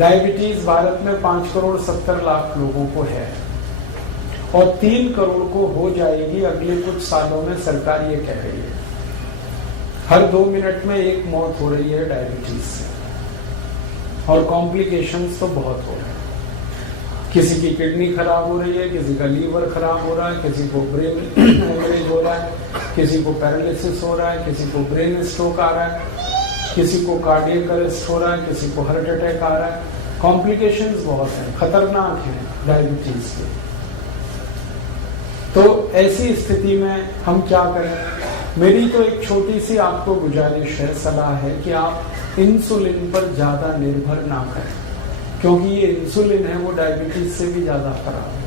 Diabetes Bharat में 5,70,00,000 लोगों को है और 3 करोड़ को हो जाएगी अगले कुछ सालों में, सरकार ये कह रही है। हर 2 मिनट में एक मौत हो रही है डायबिटीज से और कॉम्प्लिकेशंस तो बहुत हो रहे हैं। किसी की किडनी खराब हो रही है, किसी का लीवर खराब हो रहा है, किसी को ब्रेन हेमरेज हो रहा है, किसी को पैरालिसिस हो रहा है, किसी को ब्रेन स्ट्रोक आ रहा है, किसी को कार्डियक अरेस्ट हो रहा है, किसी को हार्ट अटैक आ रहा है। कॉम्प्लिकेशंस बहुत हैं, खतरनाक हैं डायबिटीज के। तो ऐसी स्थिति में हम क्या करें? मेरी तो एक छोटी सी आपको गुजारिश है, सलाह है कि आप इंसुलिन पर ज्यादा निर्भर ना करें, क्योंकि ये इंसुलिन है वो डायबिटीज से भी ज्यादा खराब है,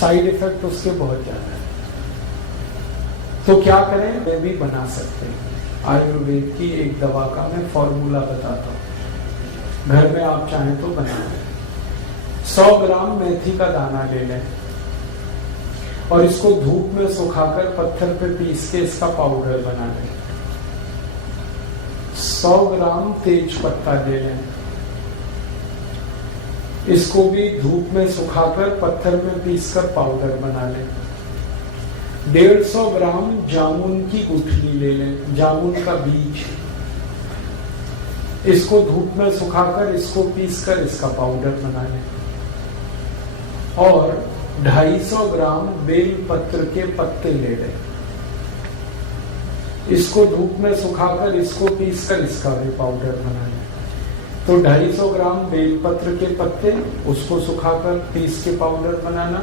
साइड इफेक्ट उसके बहुत ज्यादा है। तो क्या करें? वे भी बना सकते हैं। आयुर्वेद की एक दवा का मैं फॉर्मूला बताता हूँ, घर में आप चाहें तो बनाएं। 100 ग्राम मेथी का दाना ले लें और इसको धूप में सुखाकर पत्थर पे पीस के इसका पाउडर बना लें। 100 ग्राम तेज पत्ता ले लें, इसको भी धूप में सुखाकर पत्थर में पीसकर पाउडर बना लें। 150 ग्राम जामुन की गुठली ले लें, जामुन का बीज, इसको धूप में सुखाकर इसको पीसकर इसका पाउडर बना लें। और 250 ग्राम बेल पत्र के पत्ते ले लें, इसको धूप में सुखाकर इसको पीसकर इसका भी पाउडर बना लें। तो 250 ग्राम बेल पत्र के पत्ते, उसको सुखाकर पीस के पाउडर बनाना।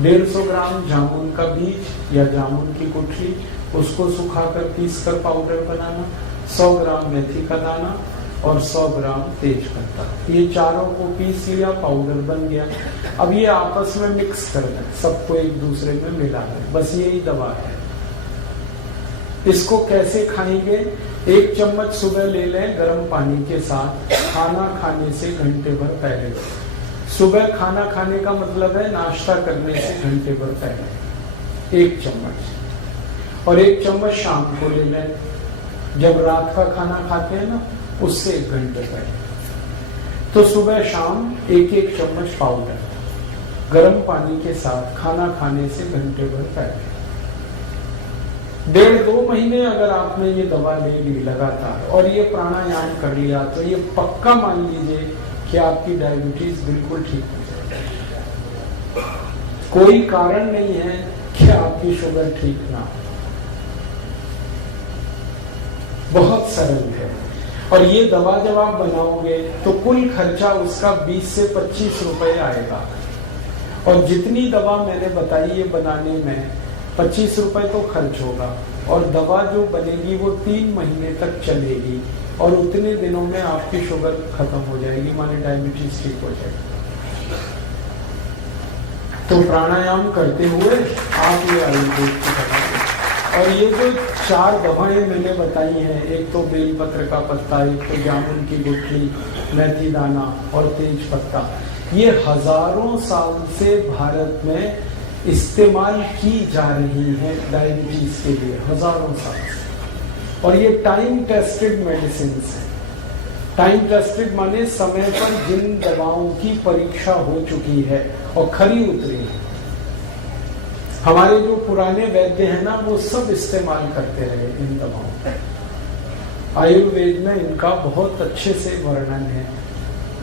150 ग्राम जामुन का बीज या जामुन की गुठली, उसको सुखाकर पीसकर पाउडर बनाना। 100 ग्राम मेथी का दाना और 100 ग्राम तेज पत्ता, ये चारों को पीस लिया, पाउडर बन गया। अब ये आपस में मिक्स कर दें, सबको एक दूसरे में मिला दें, बस यही दवा है। इसको कैसे खाएंगे? 1 चम्मच सुबह ले लें गर्म पानी के साथ, खाना खाने से घंटे भर पहले। सुबह खाना खाने का मतलब है नाश्ता करने से घंटे भर पहले 1 चम्मच। और 1 चम्मच शाम को ले लें, जब रात का खाना खाते हैं ना, उससे 1 घंटे पहले। तो सुबह शाम 1-1 चम्मच पाउडर गर्म पानी के साथ खाना खाने से घंटे भर पहले। 1.5-2 महीने अगर आपने ये दवा ले ली लगातार और ये प्राणायाम कर लिया, तो ये पक्का मान लीजिए कि आपकी डायबिटीज बिल्कुल ठीक हो जाएगी। कोई कारण नहीं है कि आपकी शुगर ठीक ना हो, बहुत सरल है। और ये दवा जब आप बनाओगे तो कुल खर्चा उसका 20 से 25 रुपए आएगा। और जितनी दवा मैंने बताई ये बनाने में 25 रुपए तो खर्च होगा, और दवा जो बनेगी वो 3 महीने तक चलेगी, और उतने दिनों में आपकी शुगर खत्म हो जाएगी, माने डायबिटीज ठीक हो जाएगी। तो प्राणायाम करते हुए आप ये आयुर्वेद की दवा, और ये जो 4 दवाएं मैंने बताई हैं, एक तो बेलपत्र का पत्ता, एक तो जामुन की गुठली, मेथी दाना और तेज पत्ता, ये हजारों साल से भारत में इस्तेमाल की जा रही है डायबिटीज के लिए, हजारों साल से। और ये टाइम टेस्टेड मेडिसिन है। टाइम टेस्टेड माने समय पर जिन दवाओं की परीक्षा हो चुकी है और खरी उतरी है। हमारे जो पुराने वैद्य हैं ना, वो सब इस्तेमाल करते रहे इन दवाओं का। आयुर्वेद में इनका बहुत अच्छे से वर्णन है,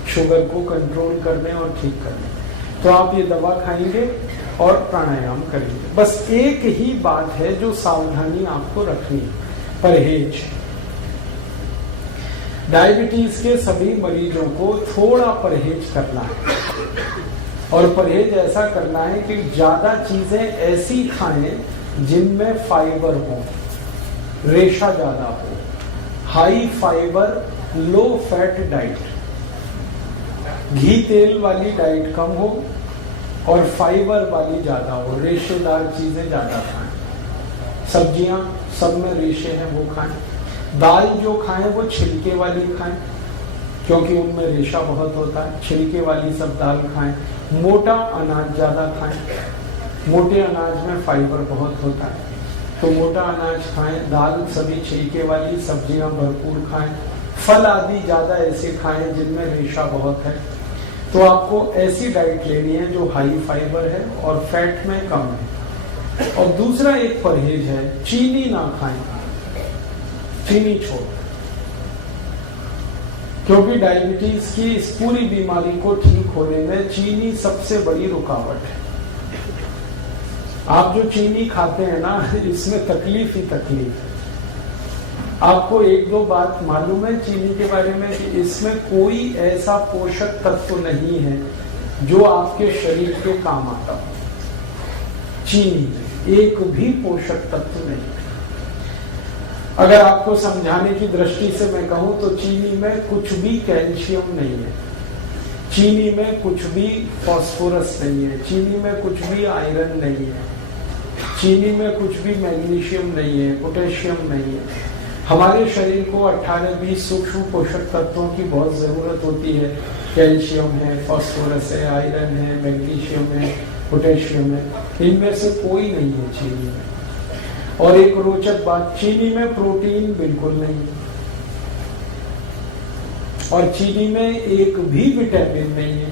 शुगर को कंट्रोल करने और ठीक करने। तो आप ये दवा खाएंगे और प्राणायाम करेंगे। बस एक ही बात है जो सावधानी आपको रखनी है, परहेज। डायबिटीज के सभी मरीजों को थोड़ा परहेज करना है, और परहेज ऐसा करना है कि ज्यादा चीजें ऐसी खाएं जिनमें फाइबर हो, रेशा ज्यादा हो, high fibre low fat diet, घी तेल वाली डाइट कम हो और फाइबर वाली ज्यादा हो, रेशेदार चीजें ज्यादा खाएं। सब्जियां सब में रेशे हैं वो खाएं। दाल जो खाएं वो छिलके वाली खाएं, क्योंकि उनमें रेशा बहुत होता है, छिलके वाली सब दाल खाएं। मोटा अनाज ज्यादा खाएं, मोटे अनाज में फाइबर बहुत होता है, तो मोटा अनाज खाएं। दाल सभी छिलके वाली, सब्जियां भरपूर खाएं, फल आदि ज्यादा ऐसे खाएं जिनमें रेशा बहुत है। तो आपको ऐसी डाइट लेनी है जो हाई फाइबर है और फैट में कम है। और दूसरा एक परहेज है, चीनी ना खाएं, चीनी छोड़, क्योंकि डायबिटीज की इस पूरी बीमारी को ठीक होने में चीनी सबसे बड़ी रुकावट है। आप जो चीनी खाते हैं ना, इसमें तकलीफ ही तकलीफ है। आपको एक दो बात मालूम है चीनी के बारे में कि इसमें कोई ऐसा पोषक तत्व नहीं है जो आपके शरीर के काम आता हो। चीनी में एक भी पोषक तत्व नहीं। अगर आपको समझाने की दृष्टि से मैं कहूं तो चीनी में कुछ भी कैल्शियम नहीं है, चीनी में कुछ भी फास्फोरस नहीं है, चीनी में कुछ भी आयरन नहीं है, चीनी में कुछ भी मैग्नीशियम नहीं है, पोटेशियम नहीं है। हमारे शरीर को 18-20 सूक्ष्म पोषक तत्वों की बहुत जरूरत होती है। कैल्शियम है, फास्फोरस है, आयरन है, मैग्नीशियम है, पोटेशियम है, इनमें से कोई नहीं है चीनी में। और एक रोचक बात, चीनी में प्रोटीन बिल्कुल नहीं है और चीनी में एक भी विटामिन नहीं है।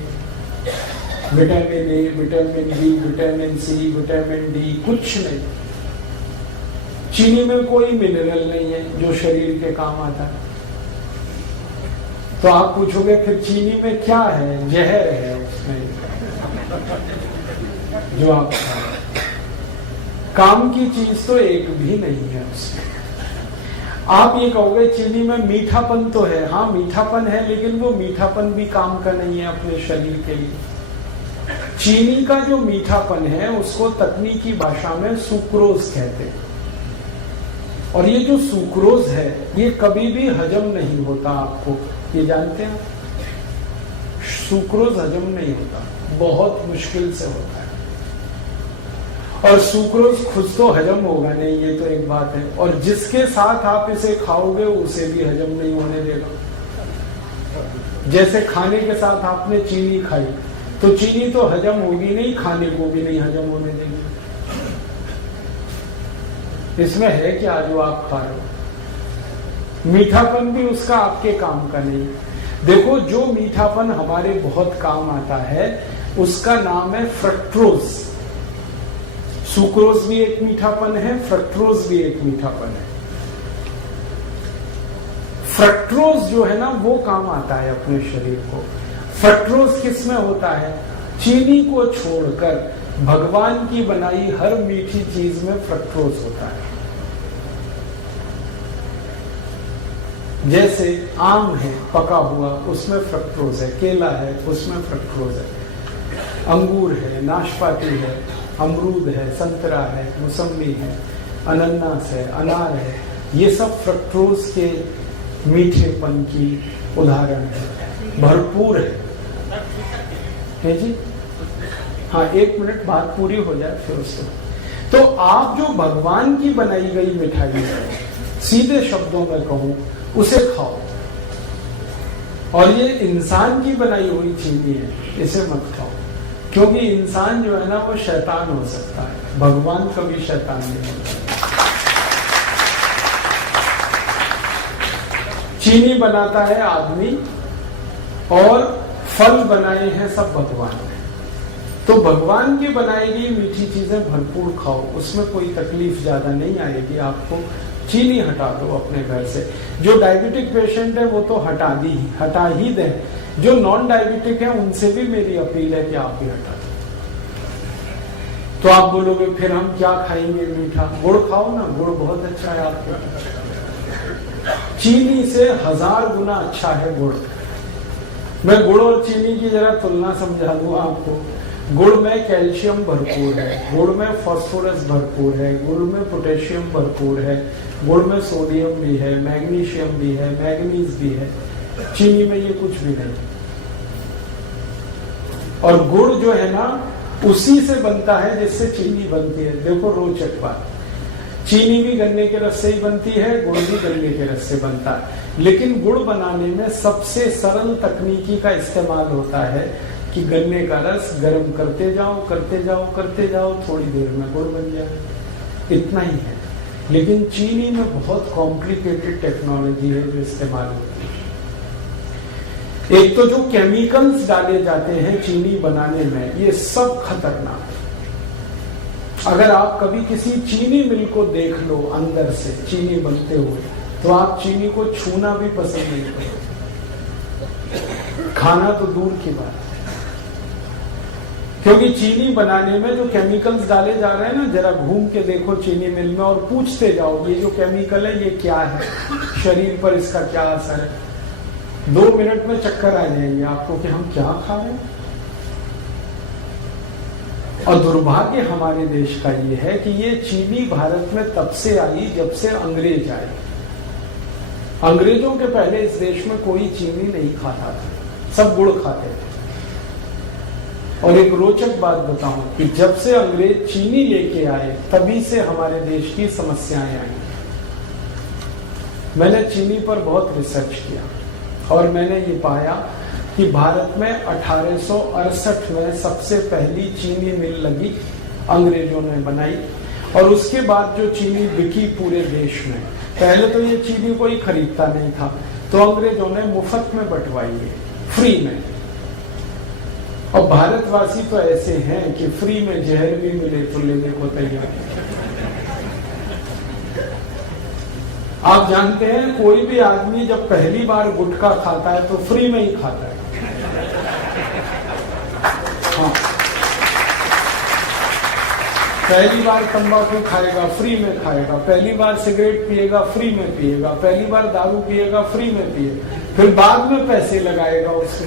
Vitamin A, vitamin B, vitamin C, vitamin D, कुछ नहीं। चीनी में कोई मिनरल नहीं है जो शरीर के काम आता है। तो आप पूछोगे फिर चीनी में क्या है? जहर है उसमें जो आप खा रहे हैं। काम की चीज तो एक भी नहीं है उसमें। आप ये कहोगे चीनी में मीठापन तो है, हाँ मीठापन है, लेकिन वो मीठापन भी काम का नहीं है अपने शरीर के लिए। चीनी का जो मीठापन है उसको तकनीकी भाषा में सुक्रोज कहते हैं। और ये जो सुक्रोज है ये कभी भी हजम नहीं होता, आपको ये जानते हैं? सुक्रोज हजम नहीं होता, बहुत मुश्किल से होता है। और सुक्रोज खुद तो हजम होगा नहीं, ये तो एक बात है। और जिसके साथ आप इसे खाओगे उसे भी हजम नहीं होने देगा। जैसे खाने के साथ आपने चीनी खाई तो चीनी तो हजम होगी नहीं, खाने को भी नहीं हजम होने देगी। इसमें है क्या जो आप खा रहे हो? मीठापन भी उसका आपके काम का नहीं। देखो, जो मीठापन हमारे बहुत काम आता है उसका नाम है फ्रक्टोज। सुक्रोज भी एक मीठापन है, फ्रक्टोज भी एक मीठापन है। फ्रक्टोज जो है ना वो काम आता है अपने शरीर को। फ्रक्टोज किस में होता है? चीनी को छोड़कर भगवान की बनाई हर मीठी चीज में फ्रक्टोज होता है। जैसे आम है पका हुआ, उसमें फ्रक्टोज है, केला है उसमें फ्रक्टोज है, अंगूर है, नाशपाती है, अमरूद है, संतरा है, मौसम्बी है, अनानास है, अनार है, ये सब फ्रक्टोज के मीठेपन की उदाहरण है, भरपूर है जी। हाँ, 1 मिनट बात पूरी हो जाए फिर उसको। तो आप जो भगवान की बनाई गई मिठाई है, सीधे शब्दों में कहूं, उसे खाओ। और ये इंसान की बनाई हुई चीनी है, इसे मत खाओ, क्योंकि इंसान जो है ना वो शैतान हो सकता है, भगवान कभी शैतान नहीं होता। चीनी बनाता है आदमी और फल बनाए हैं सब भगवान ने। तो भगवान की बनाई गई मीठी चीजें भरपूर खाओ, उसमें कोई तकलीफ ज्यादा नहीं आएगी आपको। चीनी हटा दो अपने घर से। जो डायबिटिक पेशेंट है वो तो हटा ही दें। जो नॉन डायबिटिक है उनसे भी मेरी अपील है कि आप भी हटा दें। तो आप बोलोगे फिर हम क्या खाएंगे मीठा? गुड़ खाओ ना, गुड़ बहुत अच्छा है आपको। चीनी से 1000 गुना अच्छा है गुड़। मैं गुड़ और चीनी की जरा तुलना समझा दूं आपको। गुड़ में कैल्शियम भरपूर है, गुड़ में फास्फोरस भरपूर है, गुड़ में पोटेशियम भरपूर है, गुड़ में सोडियम भी है, मैग्नीशियम भी है, मैग्नीज भी है। चीनी में ये कुछ भी नहीं। और गुड़ जो है ना उसी से बनता है जिससे चीनी बनती है। देखो रोचक बात, चीनी भी गन्ने के रस से ही बनती है, गुड़ भी गन्ने के रस से बनता है। लेकिन गुड़ बनाने में सबसे सरल तकनीकी का इस्तेमाल होता है कि गन्ने का रस गर्म करते जाओ, थोड़ी देर में गुड़ बन जाए। इतना ही है। लेकिन चीनी में बहुत कॉम्प्लिकेटेड टेक्नोलॉजी है जो इस्तेमाल होती है। एक तो जो केमिकल्स डाले जाते हैं चीनी बनाने में, ये सब खतरनाक है। अगर आप कभी किसी चीनी मिल को देख लो अंदर से चीनी बनते हुए, तो आप चीनी को छूना भी पसंद नहीं करोगे, खाना तो दूर की बात है। क्योंकि चीनी बनाने में जो केमिकल्स डाले जा रहे हैं ना, जरा घूम के देखो चीनी मिल में और पूछते जाओ ये जो केमिकल है ये क्या है, शरीर पर इसका क्या असर है। 2 मिनट में चक्कर आ जाएंगे आपको कि हम क्या खा रहे हैं। और दुर्भाग्य हमारे देश का ये है कि ये चीनी भारत में तब से आई जब से अंग्रेज आए। अंग्रेजों के पहले इस देश में कोई चीनी नहीं खाता था, सब गुड़ खाते थे। और एक रोचक बात बताऊं कि जब से अंग्रेज चीनी लेके आए तभी से हमारे देश की समस्याएं आई। मैंने चीनी पर बहुत रिसर्च किया और मैंने ये पाया कि भारत में 1868 में सबसे पहली चीनी मिल लगी, अंग्रेजों ने बनाई। और उसके बाद जो चीनी बिकी पूरे देश में, पहले तो ये चीनी कोई खरीदता नहीं था, तो अंग्रेजों ने मुफ्त में बंटवाई है, फ्री में। और भारतवासी तो ऐसे हैं कि फ्री में जहर भी मिले तो लेने को तैयार। आप जानते हैं कोई भी आदमी जब पहली बार गुटखा खाता है तो फ्री में ही खाता है। हाँ, पहली बार तंबाकू खाएगा फ्री में खाएगा, पहली बार सिगरेट पिएगा फ्री में पिएगा, पहली बार दारू पिएगा फ्री में पिएगा, फिर बाद में पैसे लगाएगा उससे।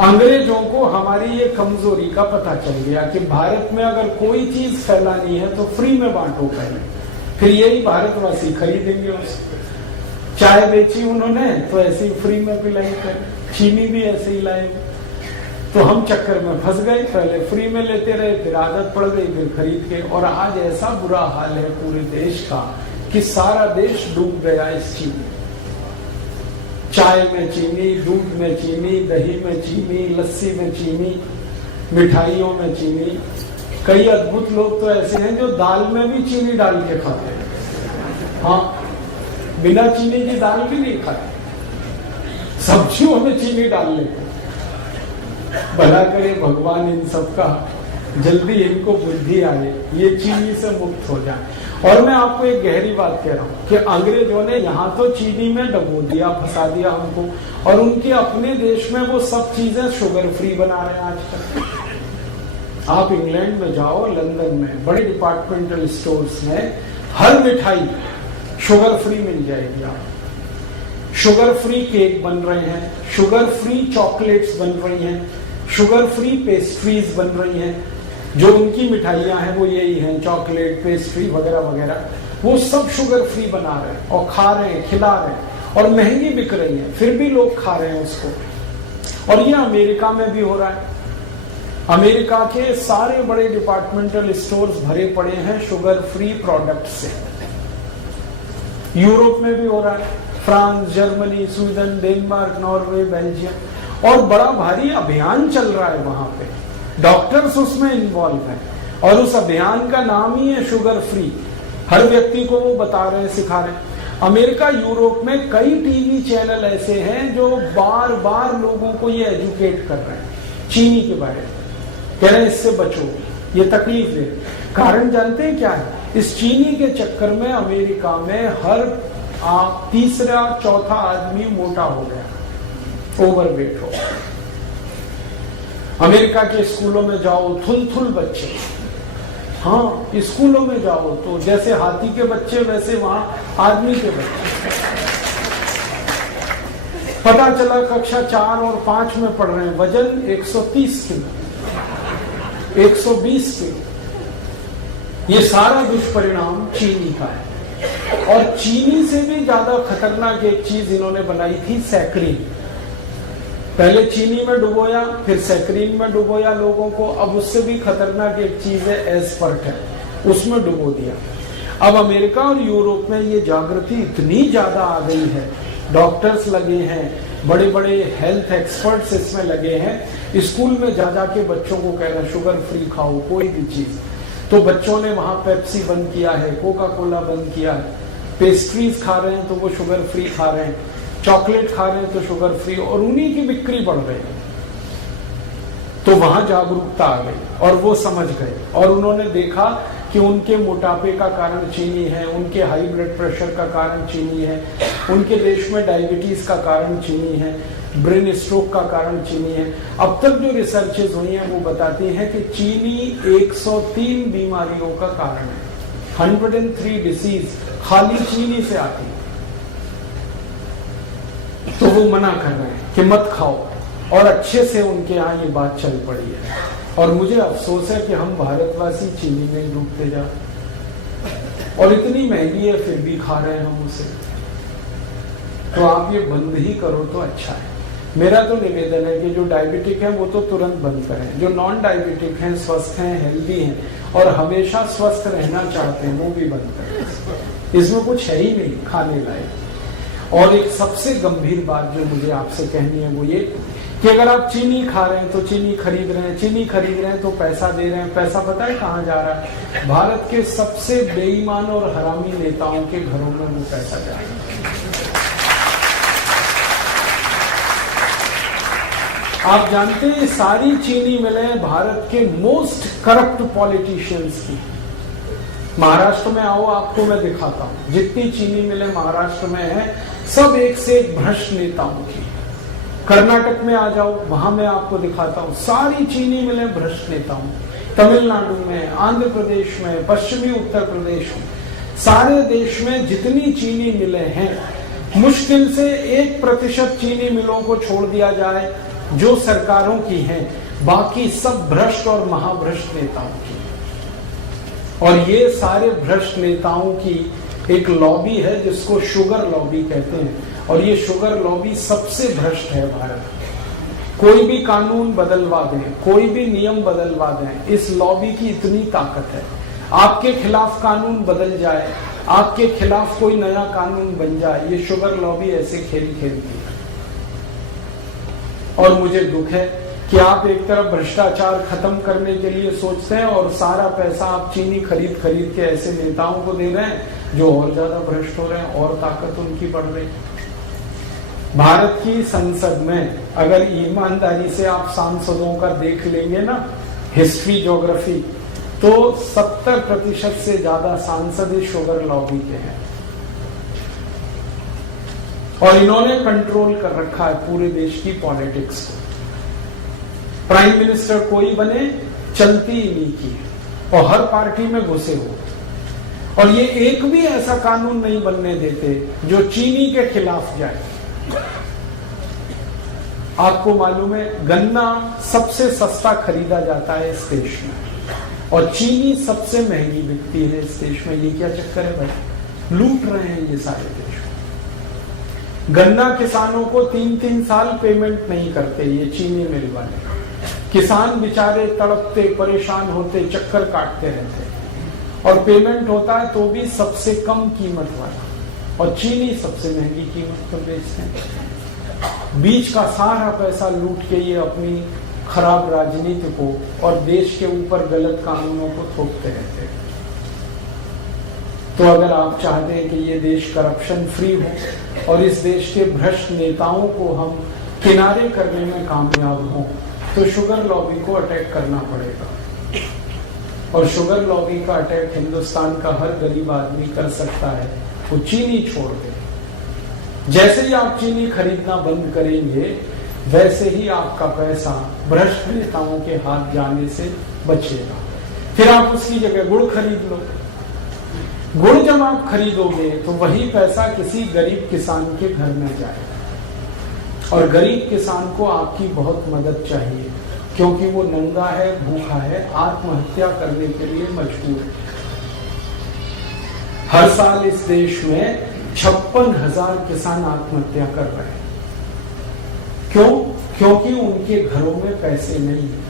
अंग्रेजों को हमारी ये कमजोरी का पता चल गया कि भारत में अगर कोई चीज फैलानी है तो फ्री में बांटो पहले, फिर यही भारतवासी खरीदेंगे उसे। चाय बेची उन्होंने तो ऐसे ही फ्री में पिलाई कर, चीनी भी ऐसे ही लाए। तो हम चक्कर में फंस गए, पहले फ्री में लेते रहे, फिर आदत पड़ गई, फिर खरीद के। और आज ऐसा बुरा हाल है पूरे देश का कि सारा देश डूब गया इस चीनी। चाय में चीनी, दूध में चीनी, दही में चीनी, लस्सी में चीनी, मिठाइयों में चीनी। कई अद्भुत लोग तो ऐसे हैं जो दाल में भी चीनी डाल के खाते हैं। हाँ, बिना चीनी की दाल भी नहीं खाते, सब्जियों में चीनी डाल लेते। भला करे भगवान इन सबका जल्दी इनको बुद्धि आए, ये चीनी से मुक्त हो जाए। और मैं आपको एक गहरी बात कह रहा हूं कि अंग्रेजों ने यहाँ तो चीनी में डबो दिया, फंसा दिया हमको, और उनके अपने देश में वो सब चीजें शुगर फ्री बना रहे हैं आजकल। आप इंग्लैंड में जाओ, लंदन में बड़े डिपार्टमेंटल स्टोर्स में हर मिठाई शुगर फ्री मिल जाएगी। आप शुगर फ्री केक बन रहे हैं, शुगर फ्री चॉकलेट्स बन रही हैं, शुगर फ्री पेस्ट्रीज बन रही हैं। जो उनकी मिठाइयां हैं वो यही हैं, चॉकलेट, पेस्ट्री वगैरह वगैरह, वो सब शुगर फ्री बना रहे हैं और खा रहे हैं, खिला रहे हैं, और महंगी बिक रही है, फिर भी लोग खा रहे हैं उसको। और ये अमेरिका में भी हो रहा है। अमेरिका के सारे बड़े डिपार्टमेंटल स्टोर्स भरे पड़े हैं शुगर फ्री प्रोडक्ट से। यूरोप में भी हो रहा है, France, Germany, Sweden, Denmark, Norway, Belgium, और बड़ा भारी अभियान चल रहा है वहां पे। डॉक्टर्स उसमें इन्वॉल्व हैं और उस अभियान का नाम ही है शुगर फ्री। हर व्यक्ति को वो बता रहे हैं, सिखा रहे हैं। अमेरिका, यूरोप में कई टीवी चैनल ऐसे हैं जो बार बार लोगों को ये एजुकेट कर रहे हैं चीनी के बारे में, कह रहे हैं इससे बचो, ये तकलीफ दे। कारण जानते हैं क्या है? इस चीनी के चक्कर में अमेरिका में हर तीसरा चौथा आदमी मोटा हो गया, ओवरवेट हो। अमेरिका के स्कूलों में जाओ, थुल बच्चे। हाँ, स्कूलों में जाओ तो जैसे हाथी के बच्चे वैसे वहां आदमी के बच्चे। पता चला कक्षा 4 और 5 में पढ़ रहे हैं, वजन 130 किलो, 120 किलो। ये सारा दुष्परिणाम चीनी का है। और चीनी से भी ज्यादा खतरनाक एक चीज इन्होंने बनाई थी, सैकरीन। पहले चीनी में डुबोया, फिर सैकरीन में डुबोया लोगों को। अब उससे भी खतरनाक एक चीज है एस्पर्टेम, उसमें डुबो दिया। अब अमेरिका और यूरोप में ये जागृति इतनी ज्यादा आ गई है, डॉक्टर्स लगे हैं, बड़े बड़े हेल्थ एक्सपर्ट्स इसमें लगे हैं। स्कूल में जा जाके बच्चों को कह रहे हैं शुगर फ्री खाओ कोई भी चीज। तो बच्चों ने वहां पेप्सी बंद किया है, कोका कोला बंद किया है, पेस्ट्रीज खा रहे हैं तो वो शुगर फ्री खा रहे हैं, चॉकलेट खा रहे हैं तो शुगर फ्री, और उन्हीं की बिक्री बढ़ रही है। तो वहां जागरूकता आ गई और वो समझ गए, और उन्होंने देखा कि उनके मोटापे का कारण चीनी है, उनके हाई ब्लड प्रेशर का कारण चीनी है, उनके देश में डायबिटीज का कारण चीनी है, ब्रेन स्ट्रोक का कारण चीनी है। अब तक जो रिसर्चेज हुई हैं वो बताती हैं कि चीनी 103 बीमारियों का कारण है। 103 डिसीज खाली चीनी से आती है। तो वो मना कर रहे हैं कि मत खाओ, और अच्छे से उनके यहाँ ये बात चल पड़ी है। और मुझे अफसोस है कि हम भारतवासी चीनी में डूबते जा, और इतनी महंगी है फिर भी खा रहे हैं हम उसे। तो आप ये बंद ही करो तो अच्छा है। मेरा तो निवेदन है कि जो डायबिटिक है वो तो तुरंत बंद करें, जो नॉन डायबिटिक हैं, स्वस्थ हैं, हेल्दी हैं और हमेशा स्वस्थ रहना चाहते हैं, वो भी बंद करें। इसमें कुछ है ही नहीं खाने लायक। और एक सबसे गंभीर बात जो मुझे आपसे कहनी है वो ये कि अगर आप चीनी खा रहे हैं तो चीनी खरीद रहे हैं, चीनी खरीद रहे हैं तो पैसा दे रहे हैं। पैसा पता है कहाँ जा रहा है? भारत के सबसे बेईमान और हरामी नेताओं के घरों में वो पैसा जा रहा है। आप जानते हैं सारी चीनी मिलें भारत के मोस्ट करप्ट पॉलिटिशियंस की। महाराष्ट्र में आओ, आपको मैं दिखाता हूं, जितनी चीनी मिलें महाराष्ट्र में है सब एक से एक भ्रष्ट नेताओं की। कर्नाटक में आ जाओ, वहां मैं आपको दिखाता हूं, सारी चीनी मिलें भ्रष्ट नेताओं। तमिलनाडु में, आंध्र प्रदेश में, पश्चिमी उत्तर प्रदेश में, सारे देश में जितनी चीनी मिलें हैं, मुश्किल से 1% चीनी मिलों को छोड़ दिया जाए जो सरकारों की हैं, बाकी सब भ्रष्ट और महाभ्रष्ट नेताओं की। और ये सारे भ्रष्ट नेताओं की एक लॉबी है जिसको शुगर लॉबी कहते हैं, और ये शुगर लॉबी सबसे भ्रष्ट है भारत। कोई भी कानून बदलवा दें, कोई भी नियम बदलवा दें, इस लॉबी की इतनी ताकत है। आपके खिलाफ कानून बदल जाए, आपके खिलाफ कोई नया कानून बन जाए, ये शुगर लॉबी ऐसे खेल खेलती है। और मुझे दुख है कि आप एक तरफ भ्रष्टाचार खत्म करने के लिए सोचते हैं और सारा पैसा आप चीनी खरीद खरीद के ऐसे नेताओं को दे रहे हैं जो और ज्यादा भ्रष्ट हो रहे हैं और ताकत उनकी बढ़ रही। भारत की संसद में अगर ईमानदारी से आप सांसदों का देख लेंगे ना, हिस्ट्री ज्योग्राफी, तो 70% से ज्यादा सांसद इस शुगर लॉबी के हैं। और इन्होंने कंट्रोल कर रखा है पूरे देश की पॉलिटिक्स को। प्राइम मिनिस्टर कोई बने, चलती इन्हीं की, और हर पार्टी में घुसे हो। और ये एक भी ऐसा कानून नहीं बनने देते जो चीनी के खिलाफ जाए। आपको मालूम है गन्ना सबसे सस्ता खरीदा जाता है इस देश में, और चीनी सबसे महंगी बिकती है इस देश में। ये क्या चक्कर है भाई? लूट रहे हैं ये सारे देश। गन्ना किसानों को 3-3 साल पेमेंट नहीं करते ये चीनी मिल वाले। किसान बेचारे तड़पते, परेशान होते, चक्कर काटते रहते, और पेमेंट होता है तो भी सबसे कम कीमत वाला, और चीनी सबसे महंगी कीमत पर बेचते हैं। बीच का सारा पैसा लूट के ये अपनी खराब राजनीति को और देश के ऊपर गलत कानूनों को थोपते रहते हैं। तो अगर आप चाहते हैं कि ये देश करप्शन फ्री हो और इस देश के भ्रष्ट नेताओं को हम किनारे करने में कामयाब हों, तो शुगर लॉबी को अटैक करना पड़ेगा। और शुगर लॉबी का अटैक हिंदुस्तान का हर गरीब आदमी कर सकता है। वो चीनी छोड़ दे। जैसे ही आप चीनी खरीदना बंद करेंगे, वैसे ही आपका पैसा भ्रष्ट नेताओं के हाथ जाने से बचेगा। फिर आप उसकी जगह गुड़ खरीद लो। गुड़ जब आप खरीदोगे तो वही पैसा किसी गरीब किसान के घर में जाएगा, और गरीब किसान को आपकी बहुत मदद चाहिए, क्योंकि वो नंगा है, भूखा है, आत्महत्या करने के लिए मजबूर है। हर साल इस देश में 56,000 किसान आत्महत्या कर रहे हैं। क्यों? क्योंकि उनके घरों में पैसे नहीं है।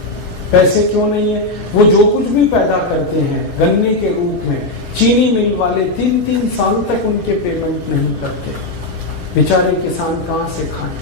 पैसे क्यों नहीं है? वो जो कुछ भी पैदा करते हैं गन्ने के रूप में, चीनी मिल वाले 3-3 साल तक उनके पेमेंट नहीं करते। बेचारे किसान कहां से खाएं?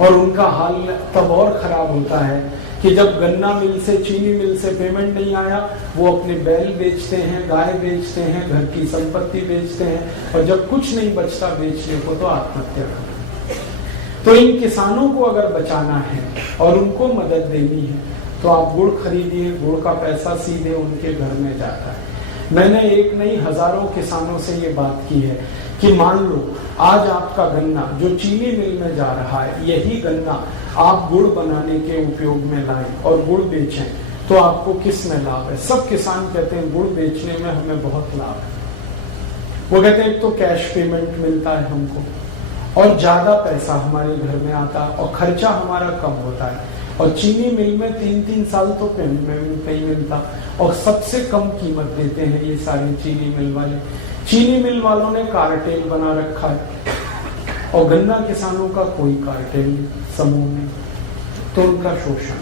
और उनका हाल तब और खराब होता है कि जब गन्ना मिल से, चीनी मिल से पेमेंट नहीं आया, वो अपने बैल बेचते हैं, गाय बेचते हैं, घर की संपत्ति बेचते हैं, और जब कुछ नहीं बचता बेचने को तो आत्महत्या करते हैं। तो इन किसानों को अगर बचाना है और उनको मदद देनी है तो आप गुड़ खरीदिए, गुड़ का पैसा सीधे उनके घर में जाता है। मैंने एक नहीं हजारों किसानों से ये बात की है कि मान लो आज आपका गन्ना जो चीनी मिल में जा रहा है, यही गन्ना आप गुड़ बनाने के उपयोग में लाएं और गुड़ बेचें, तो आपको किस में लाभ है? सब किसान कहते हैं गुड़ बेचने में हमें बहुत लाभ है। वो कहते हैं एक तो कैश पेमेंट मिलता है हमको और ज्यादा पैसा हमारे घर में आता है और खर्चा हमारा कम होता है, और चीनी मिल में 3-3 साल तो पेमेंट नहीं मिलता और सबसे कम कीमत देते हैं ये सारे चीनी मिल वाले। चीनी मिल वालों ने कार्टेल बना रखा है और गन्ना किसानों का कोई कार्टेल समूह नहीं, तो उनका शोषण।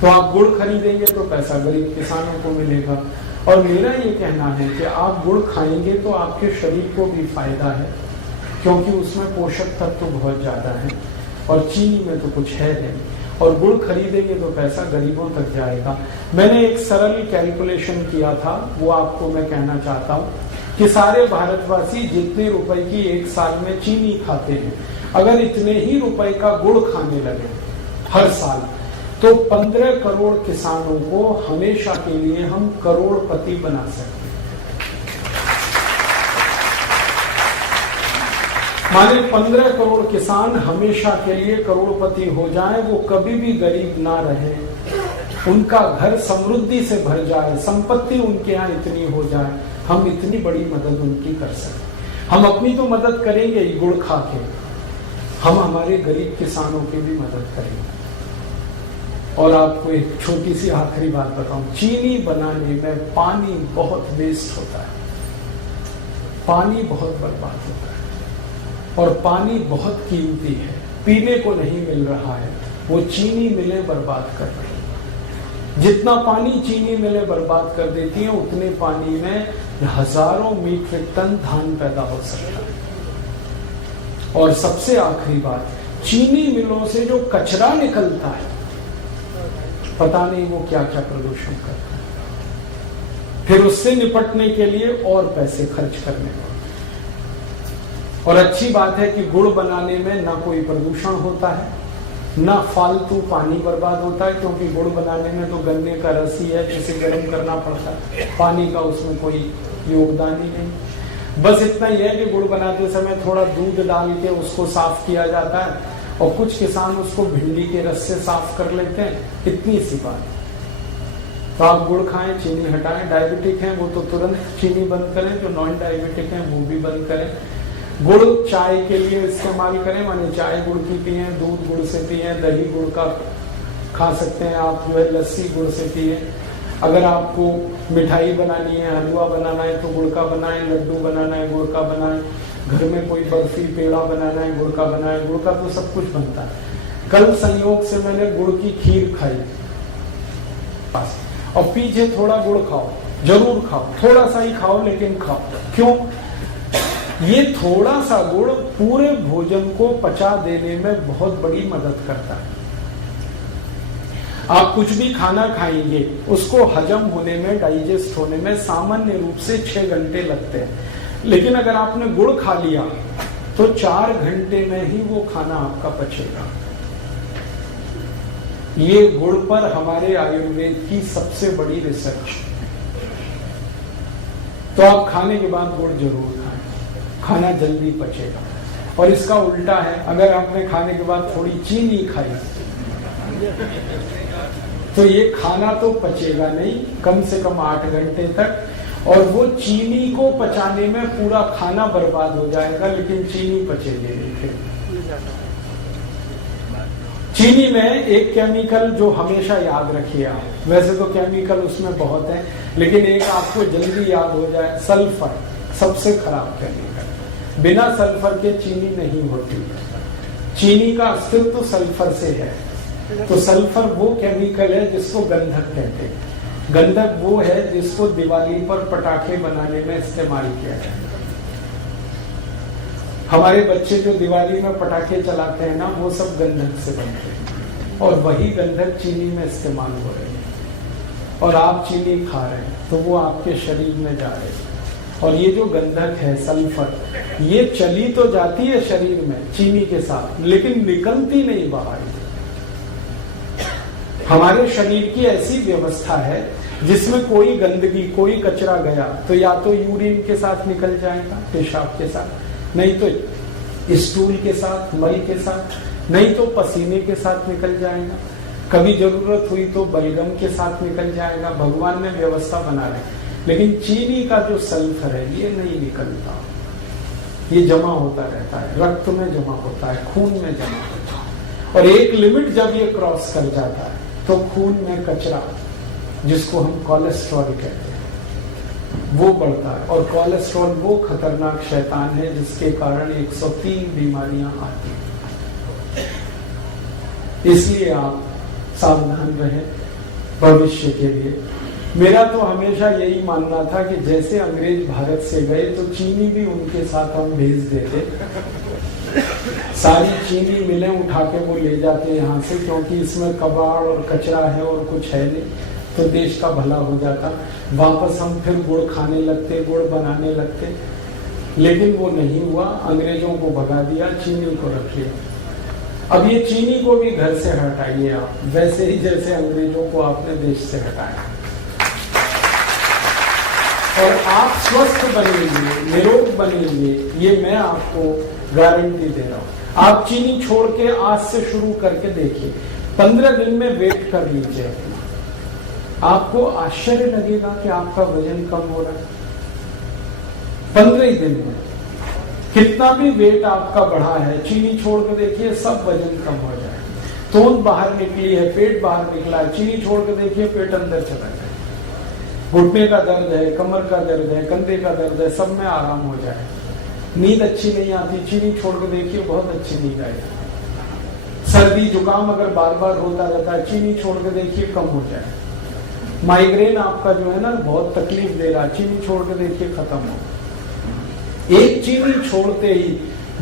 तो आप गुड़ खरीदेंगे तो पैसा गरीब किसानों को मिलेगा। और मेरा ये कहना है कि आप गुड़ खाएंगे तो आपके शरीर को भी फायदा है, क्योंकि उसमें पोषक तत्व तो बहुत ज्यादा है और चीनी में तो कुछ है नहीं, और गुड़ खरीदेंगे तो पैसा गरीबों तक जाएगा। मैंने एक सरल कैलकुलेशन किया था, वो आपको मैं कहना चाहता हूँ कि सारे भारतवासी जितने रुपए की एक साल में चीनी खाते हैं, अगर इतने ही रुपए का गुड़ खाने लगे हर साल, तो 15 करोड़ किसानों को हमेशा के लिए हम करोड़पति बना सकते हैं। माने 15 करोड़ किसान हमेशा के लिए करोड़पति हो जाएं, वो कभी भी गरीब ना रहे, उनका घर समृद्धि से भर जाए, संपत्ति उनके यहाँ इतनी हो जाए, हम इतनी बड़ी मदद उनकी कर सकते। हम अपनी तो मदद करेंगे ही गुड़ खा के, हम हमारे गरीब किसानों की भी मदद करेंगे। और आपको एक छोटी सी आखिरी बात बताऊं, चीनी बनाने में पानी बहुत वेस्ट होता है, पानी बहुत बर्बाद होता है और पानी बहुत कीमती है, पीने को नहीं मिल रहा है, वो चीनी मिलें बर्बाद कर रही है। जितना पानी चीनी मिलें बर्बाद कर देती हैं, उतने पानी में हजारों मीट्रिक टन धान पैदा हो सकता है। और सबसे आखिरी बात, चीनी मिलों से जो कचरा निकलता है, पता नहीं वो क्या क्या प्रदूषण करता है, फिर उससे निपटने के लिए और पैसे खर्च करने पड़ते। और अच्छी बात है कि गुड़ बनाने में ना कोई प्रदूषण होता है, ना फालतू पानी बर्बाद होता है, क्योंकि गुड़ बनाने में तो गन्ने का रस ही है जिसे गर्म करना पड़ता है, पानी का उसमें कोई योगदान ही नहीं। बस इतना ही है कि गुड़ बनाते समय थोड़ा दूध डाल के उसको साफ किया जाता है और कुछ किसान उसको भिंडी के रस से साफ कर लेते हैं, इतनी सी बात। तो आप गुड़ खाएं, चीनी हटाएं। डायबिटिक हैं वो तो तुरंत चीनी बंद करें, जो नॉन डायबिटिक हैं वो भी बंद करें। गुड़ चाय के लिए इस्तेमाल करें, माने चाय गुड़ की पिए, दूध गुड़ से पिए, दही गुड़ का खा सकते हैं आप, जो है लस्सी गुड़ से पिए। अगर आपको मिठाई बनानी है, हलवा बनाना है तो गुड़ का बनाएं, लड्डू बनाना है गुड़ का बनाएं, घर में कोई बर्फी पेड़ा बनाना है गुड़ का बनाएं, गुड़ का तो सब कुछ बनता है। कल संयोग से मैंने गुड़ की खीर खाई, और पीछे थोड़ा गुड़ खाओ, जरूर खाओ, थोड़ा सा ही खाओ लेकिन खाओ। क्यों? ये थोड़ा सा गुड़ पूरे भोजन को पचा देने में बहुत बड़ी मदद करता है। आप कुछ भी खाना खाएंगे, उसको हजम होने में, डाइजेस्ट होने में सामान्य रूप से 6 घंटे लगते हैं, लेकिन अगर आपने गुड़ खा लिया तो 4 घंटे में ही वो खाना आपका पचेगा। ये गुड़ पर हमारे आयुर्वेद की सबसे बड़ी रिसर्च। तो आप खाने के बाद गुड़ जरूर खाएं, खाना जल्दी पचेगा। और इसका उल्टा है, अगर आपने खाने के बाद थोड़ी चीनी खाई तो ये खाना तो पचेगा नहीं, कम से कम 8 घंटे तक, और वो चीनी को पचाने में पूरा खाना बर्बाद हो जाएगा, लेकिन चीनी पचेगी नहीं। फिर चीनी में एक केमिकल जो हमेशा याद रखिए आप, वैसे तो केमिकल उसमें बहुत है, लेकिन एक आपको जल्दी याद हो जाए, सल्फर सबसे खराब केमिकल। बिना सल्फर के चीनी नहीं होती। चीनी का अस्तित्व तो सल्फर से है। तो सल्फर वो केमिकल है जिसको गंधक कहते हैं। गंधक वो है जिसको दिवाली पर पटाखे बनाने में इस्तेमाल किया जाता है। हमारे बच्चे जो दिवाली में पटाखे चलाते हैं ना, वो सब गंधक से बनते हैं। और वही गंधक चीनी में इस्तेमाल हो रही है और आप चीनी खा रहे हैं तो वो आपके शरीर में जा रही है। और ये जो गंधक है सल्फर, ये चली तो जाती है शरीर में चीनी के साथ, लेकिन निकलती नहीं बाहर। हमारे शरीर की ऐसी व्यवस्था है जिसमें कोई गंदगी, कोई कचरा गया तो या तो यूरिन के साथ निकल जाएगा, पेशाब के साथ, नहीं तो स्टूल के साथ, मल के साथ, नहीं तो पसीने के साथ निकल जाएगा, कभी जरूरत हुई तो बलगम के साथ निकल जाएगा। भगवान ने व्यवस्था बना रही। लेकिन चीनी का जो सल्फर है ये नहीं निकलता, ये जमा होता रहता है, रक्त में जमा होता है, खून में जमा होता है। और एक लिमिट जब ये क्रॉस कर जाता है तो खून में कचरा, जिसको हम कोलेस्ट्रॉल कहते हैं, वो बढ़ता है। और कोलेस्ट्रॉल वो खतरनाक शैतान है जिसके कारण 103 बीमारियां आती हैं। इसलिए आप सावधान रहें भविष्य के लिए। मेरा तो हमेशा यही मानना था कि जैसे अंग्रेज भारत से गए तो चीनी भी उनके साथ हम भेज देते, सारी चीनी मिलें उठा के वो ले जाते यहाँ से, क्योंकि इसमें कबाड़ और कचरा है और कुछ है नहीं, तो देश का भला हो जाता। वापस हम फिर गुड़ खाने लगते, गुड़ बनाने लगते, लेकिन वो नहीं हुआ। अंग्रेजों को भगा दिया, चीनी को रख लिया। अब ये चीनी को भी घर से हटाइए आप, वैसे ही जैसे अंग्रेजों को आपने देश से हटाया, और आप स्वस्थ बनेंगे, निरोग बनेंगे, ये मैं आपको गारंटी दे रहा हूं। आप चीनी छोड़ के आज से शुरू करके देखिए, 15 दिन में वेट कर लीजिए अपना, आपको आश्चर्य लगेगा कि आपका वजन कम हो रहा है 15 ही दिन में। कितना भी वेट आपका बढ़ा है, चीनी छोड़ के देखिए, सब वजन कम हो जाए। तोंद बाहर निकली है, पेट बाहर निकला है, चीनी छोड़ के देखिए, पेट अंदर चला जाए। घुटने का दर्द है, कमर का दर्द है, कंधे का दर्द है, सब में आराम हो जाए। नींद अच्छी नहीं आती, चीनी छोड़ के देखिए, बहुत अच्छी नींद आएगी। सर्दी जुकाम अगर बार बार होता रहता है, चीनी छोड़ के देखिए, कम हो जाए। माइग्रेन आपका जो है ना बहुत तकलीफ दे रहा है, चीनी छोड़ के देखिए, खत्म हो। एक चीनी छोड़ते ही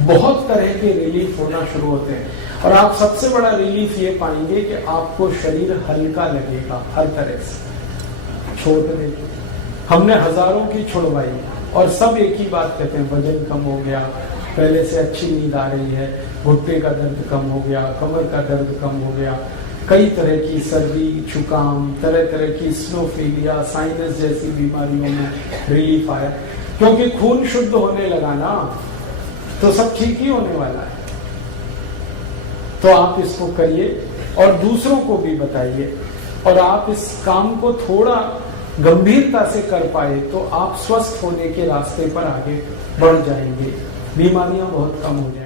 बहुत तरह के रिलीफ होना शुरू होते हैं। और आप सबसे बड़ा रिलीफ ये पाएंगे कि आपको शरीर हल्का लगेगा हर तरह से। छोड़ देखिए, हमने हजारों की छुड़वाई और सब एक ही बात कहते हैं, वजन कम हो गया, पहले से अच्छी नींद आ रही है, घुटने का दर्द कम हो गया, कमर का दर्द कम हो गया, कई तरह की सर्दी जुकाम, तरह तरह की स्नोफीलिया, साइनस जैसी बीमारियों में रिलीफ आया। क्योंकि खून शुद्ध होने लगा ना, तो सब ठीक ही होने वाला है। तो आप इसको करिए और दूसरों को भी बताइए, और आप इस काम को थोड़ा गंभीरता से कर पाए तो आप स्वस्थ होने के रास्ते पर आगे बढ़ जाएंगे, बीमारियां बहुत कम हो जाएंगी।